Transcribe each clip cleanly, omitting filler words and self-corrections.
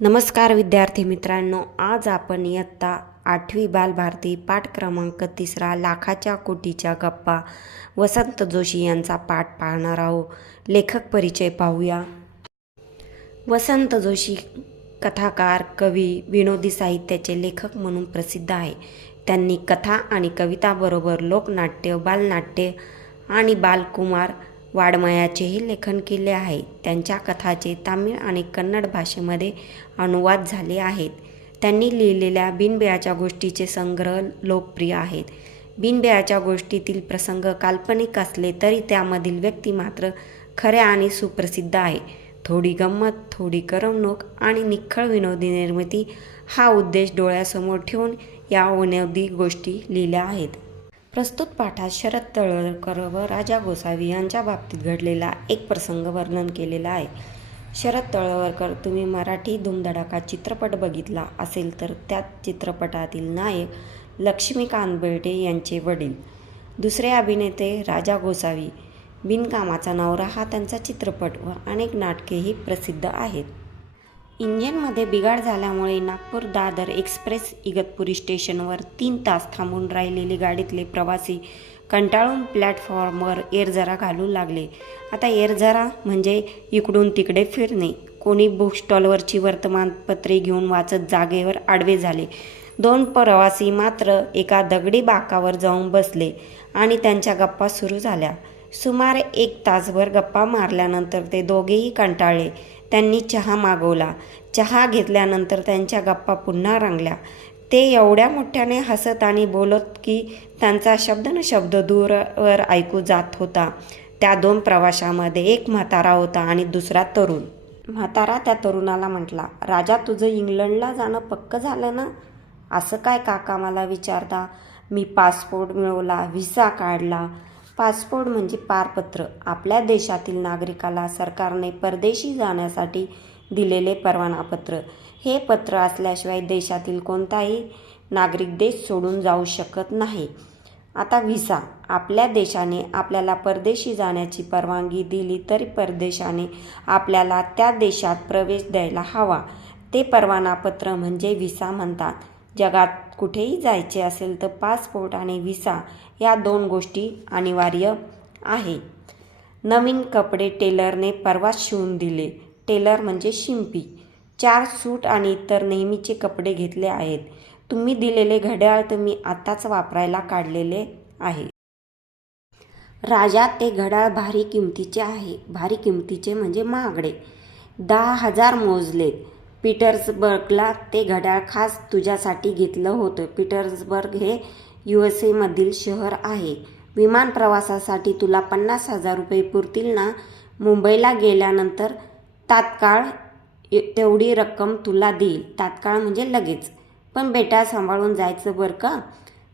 नमस्कार विद्यार्थी मित्रांनो, आज आपण इयत्ता 8वी बालभारती पाठ क्रमांक 3 लाखाच्या कोटीच्या गप्पा वसंत जोशी यांचा पाठ पाहणार आहोत. लेखक परिचय पाहूया. वसंत जोशी कथाकार, कवी, विनोदी साहित्याचे लेखक म्हणून प्रसिद्ध आहे. त्यांनी कथा आणि कविताबरोबर लोकनाट्य, बालनाट्य आणि बालकुमार वाङ्मयाचेही लेखन केले आहे. त्यांच्या कथांचे तामिळ आणि कन्नड भाषेमध्ये अनुवाद झाले आहेत. त्यांनी लिहिलेल्या बिनबियाच्या गोष्टीचे संग्रह लोकप्रिय आहेत. बिनबियाच्या गोष्टीतील प्रसंग काल्पनिक असले तरी त्यामधील व्यक्ती मात्र खऱ्या आणि सुप्रसिद्ध आहे. थोडी गंमत, थोडी करमणूक आणि निखळ विनोदी निर्मिती हा उद्देश डोळ्यासमोर ठेवून या विनोदी गोष्टी लिहिल्या आहेत. प्रस्तुत पाठात शरद तळवलकर व राजा गोसावी यांच्या बाबतीत घडलेला एक प्रसंग वर्णन केलेला आहे. शरद तळवलकर, तुम्ही मराठी धूमधडाका चित्रपट बघितला असेल तर त्यात चित्रपटातील नायक लक्ष्मीकांत बेर्डे यांचे वडील. दुसरे अभिनेते राजा गोसावी. बिनकामाचा नवरा हा त्यांचा चित्रपट व अनेक नाटकेही प्रसिद्ध आहेत. इंजिनमध्ये बिघाड झाल्यामुळे नागपूर दादर एक्सप्रेस इगतपुरी स्टेशनवर 3 तास थांबून राहिलेले गाडीतले प्रवासी कंटाळून प्लॅटफॉर्मवर एरझरा घालू लागले. आता एरझरा म्हणजे इकडून तिकडे फिरणे. कोणी बुकस्टॉलवरची वर्तमानपत्रे घेऊन वाचत जागेवर आडवे झाले. 2 प्रवासी मात्र एका दगडी बाकावर जाऊन बसले आणि त्यांच्या गप्पा सुरू झाल्या. सुमारे 1 तासभर गप्पा मारल्यानंतर ते दोघेही कंटाळले. त्यांनी चहा मागवला. चहा घेतल्यानंतर त्यांच्या गप्पा पुन्हा रंगल्या. ते एवढ्या मोठ्याने हसत आणि बोलत की त्यांचा शब्द न शब्द दूरवर ऐकू जात होता. त्या 2 प्रवाशांमध्ये एक म्हातारा होता आणि दुसरा तरुण. म्हातारा त्या तरुणाला म्हटला, राजा, तुझं इंग्लंडला जाणं पक्क झालं ना? असं काय काका मला विचारता? मी पासपोर्ट मिळवला, व्हिसा काढला. पासपोर्ट म्हणजे पारपत्र. आपल्या देशातील नागरिकाला सरकारने परदेशी जाण्यासाठी दिलेले परवानापत्र. हे पत्र असल्याशिवाय देशातील कोणताही नागरिक देश सोडून जाऊ शकत नाही. आता व्हिसा. आपल्या देशाने आपल्याला परदेशी जाण्याची परवानगी दिली तरी परदेशाने आपल्याला त्या देशात प्रवेश द्यायला हवा. ते परवानापत्र म्हणजे व्हिसा म्हणतात. जगात कुठेही जायचे असेल तर पासपोर्ट आणि व्हिसा या 2 गोष्टी अनिवार्य आहे. नवीन कपडे टेलरने परवाच शिवून दिले. टेलर म्हणजे शिंपी. 4 सूट आणि इतर नेहमीचे कपडे घेतले आहेत. तुम्ही दिलेले घड्याळ तर मी आत्ताच वापरायला काढलेले आहे. राजा, ते घड्याळ भारी किमतीचे आहे. भारी किमतीचे म्हणजे महागडे. 10,000 मोजलेत. पीटर्सबर्गला ते घड्याळ खास तुझ्यासाठी घेतलं होतं. पीटर्सबर्ग हे USA मधील शहर आहे. विमान प्रवासासाठी तुला 50,000 रुपये पुरतील ना? मुंबईला गेल्यानंतर तात्काळ तेवढी रक्कम तुला देईल. तात्काळ म्हणजे लगेच. पण बेटा, सांभाळून जायचं बरं का?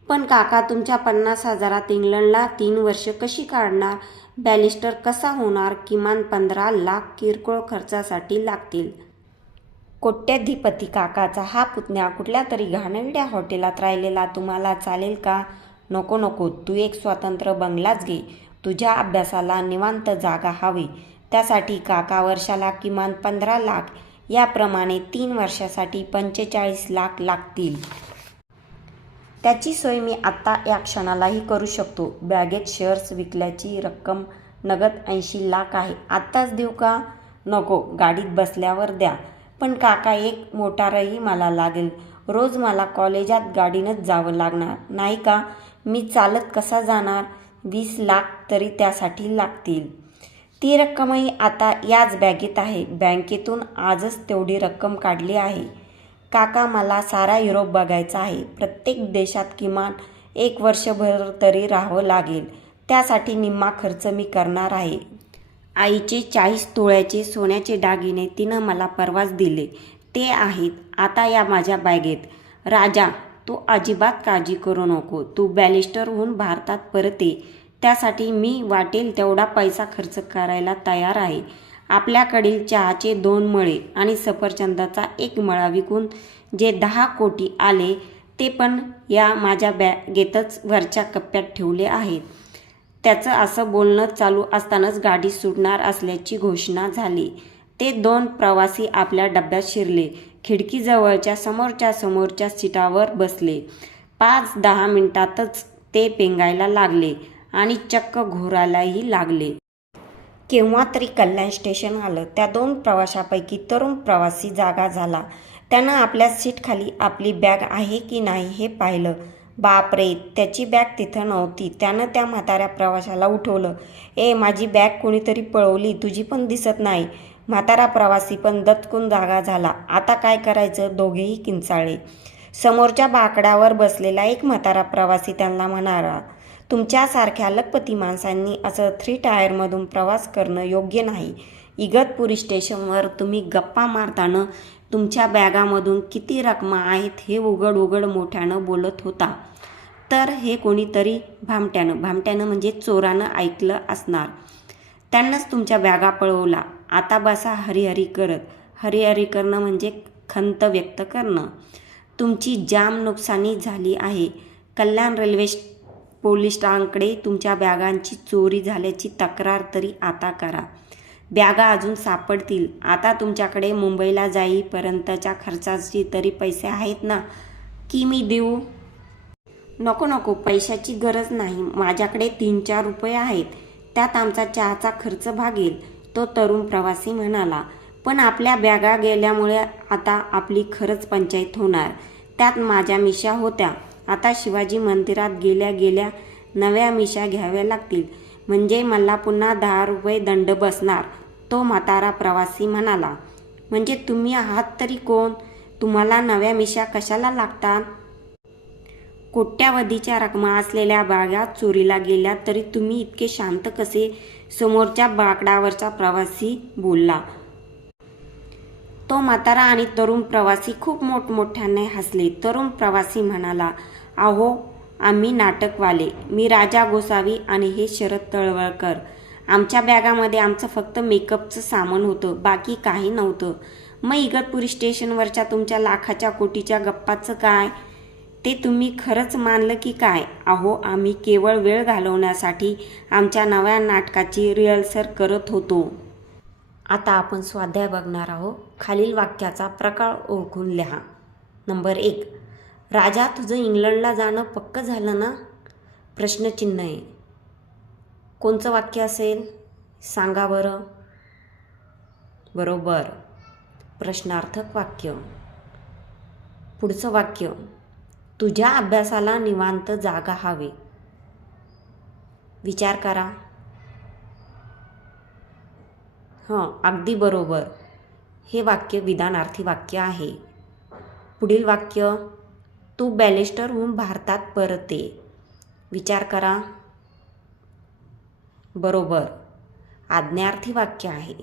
पण काका, तुमच्या 50,000त इंग्लंडला 3 वर्ष कशी काढणार? बॅरिस्टर कसा होणार? किमान 15 लाख किरकोळ खर्चासाठी लागतील. कोट्यधिपती काकाचा हा पुतण्या कुठल्या तरी घाणेरड्या हॉटेलात राहिलेला तुम्हाला चालेल का? नको नको, तू एक स्वतंत्र बंगलाच घे. तुझ्या अभ्यासाला निवांत जागा हवी. त्यासाठी काका वर्षाला किमान 15 लाख, याप्रमाणे 3 वर्षासाठी 45 लाख लागतील. त्याची सोय मी आत्ता या क्षणालाही करू शकतो. बॅगेत शेअर्स विकल्याची रक्कम नगद 80 लाख आहे. आत्ताच देऊ का? नको, गाडीत बसल्यावर द्या. पण काका, एक मोटारही मला लागेल. रोज मला कॉलेजात गाडीनंच जावं लागणार नाही का? मी चालत कसा जाणार? 20 लाख तरी त्यासाठी लागतील. ती रक्कमही आता याच बॅगेत आहे. बँकेतून आजच तेवढी रक्कम काढली आहे. काका, मला सारा युरोप बघायचा आहे. प्रत्येक देशात किमान 1 वर्षभर तरी राहावं लागेल. त्यासाठी निम्मा खर्च मी करणार आहे. आईचे 40 तोळ्याचे सोन्याचे दागिने तिनं मला परवाच दिले. ते आहेत आता या माझ्या बॅगेत. राजा, तू अजिबात काळजी करू नको. तू बॅरिस्टर होऊन भारतात परत ये. त्यासाठी मी वाटेल तेवढा पैसा खर्च करायला तयार आहे. आपल्याकडील चहाचे 2 मळे आणि सफरचंदाचा 1 मळा विकून जे 10 कोटी आले ते पण या माझ्या बॅगेतच वरच्या कप्प्यात ठेवले आहेत. त्याचं असं बोलणं चालू असतानाच गाडी सुटणार असल्याची घोषणा झाली. ते 2 प्रवासी आपल्या डब्यात शिरले. खिडकीजवळच्या समोरच्या सीटावर बसले. 5-10 मिनिटातच ते पेंगायला लागले आणि चक्क घोरायलाही लागले. केव्हा तरी कल्याण स्टेशन आलं. त्या 2 प्रवाशांपैकी तरुण प्रवासी जागा झाला. त्यानं आपल्या सीटखाली आपली बॅग आहे की नाही हे पाहिलं. बापरे, त्याची बॅग तिथं नव्हती. त्यानं त्या म्हाताऱ्या प्रवाशाला उठवलं. माझी बॅग कोणीतरी पळवली, तुझी पण दिसत नाही. म्हातारा प्रवासी पण दचकून जागा झाला. आता काय करायचं? दोघेही किंचाळले. समोरच्या बाकड्यावर बसलेला एक म्हातारा प्रवासी त्यांना म्हणाला, तुमच्यासारख्या लखपती माणसांनी असं 3 टायरमधून प्रवास करणं योग्य नाही. इगतपुरी स्टेशनवर तुम्ही गप्पा मारताना तुमच्या बॅगामधून किती रकमा आहेत हे उघड मोठ्यानं बोलत होता. तर हे कोणीतरी भामट्यानं म्हणजे चोरानं ऐकलं असणार. त्यांनाच तुमच्या बॅगा पळवला. आता बसा हरिहरी करत. हरिहरी करणं म्हणजे खंत व्यक्त करणं. तुमची जाम नुकसानी झाली आहे. कल्याण रेल्वे पोलिसांकडे तुमच्या बॅगांची चोरी झाल्याची तक्रार तरी आता करा. बॅगा अजून सापडतील. आता तुमच्याकडे मुंबईला जाईपर्यंतच्या खर्चाचे तरी पैसे आहेत ना, की मी देऊ? नको, पैशाची गरज नाही. माझ्याकडे 3-4 रुपये आहेत. त्यात आमचा चहाचा खर्च भागेल, तो तरुण प्रवासी म्हणाला. पण आपल्या बॅगा गेल्यामुळे आता आपली खरंच पंचायत होणार. त्यात माझ्या मिशा होत्या. आता शिवाजी मंदिरात गेल्या नव्या मिशा घ्याव्या लागतील. म्हणजे मला पुन्हा 10 रुपये दंड बसणार, तो म्हातारा प्रवासी म्हणाला. म्हणजे तुम्ही आहात तरी कोण? तुम्हाला नव्या मिशा कशाला लागतात? कोट्यावधीच्या रकमा असलेल्या बॅगा चोरीला गेल्या तरी तुम्ही इतके शांत कसे? समोरच्या बाकडावरचा प्रवासी बोलला. तो म्हातारा आणि तरुण प्रवासी खूप मोठमोठ्याने हसले. तरुण प्रवासी म्हणाला, अहो, आम्ही नाटकवाले. मी राजा गोसावी आणि हे शरद तळवळकर. आमच्या बॅगामध्ये आमचं फक्त मेकअपचं सामान होतं, बाकी काही नव्हतं. मग इगतपुरी स्टेशनवरच्या तुमच्या लाखाच्या कोटीच्या गप्पाचं काय? ते तुम्ही खरंच मानलं की काय? अहो, आम्ही केवळ वेळ घालवण्यासाठी आमच्या नव्या नाटकाची रिहर्सल करत होतो. आता आपण स्वाध्याय बघणार आहोत. खालील वाक्याचा प्रकार ओळखून लिहा. नंबर 1. राजा, तुझं इंग्लंडला जाणं पक्कं झालं ना? प्रश्नचिन्ह आहे. कोणचं वाक्य असेल? सांगा बरं. बरोबर, प्रश्नार्थक वाक्य. पुढचं वाक्य, तुझ्या अभ्यासाला निवांत जागा हवी. विचार करा. अगदी बरोबर. हे वाक्य विधानार्थी वाक्य आहे. पुढील वाक्य, तू बॅरिस्टरहून भारतात परत ये. विचार करा. बरोबर, आज्ञार्थी वाक्य आहे.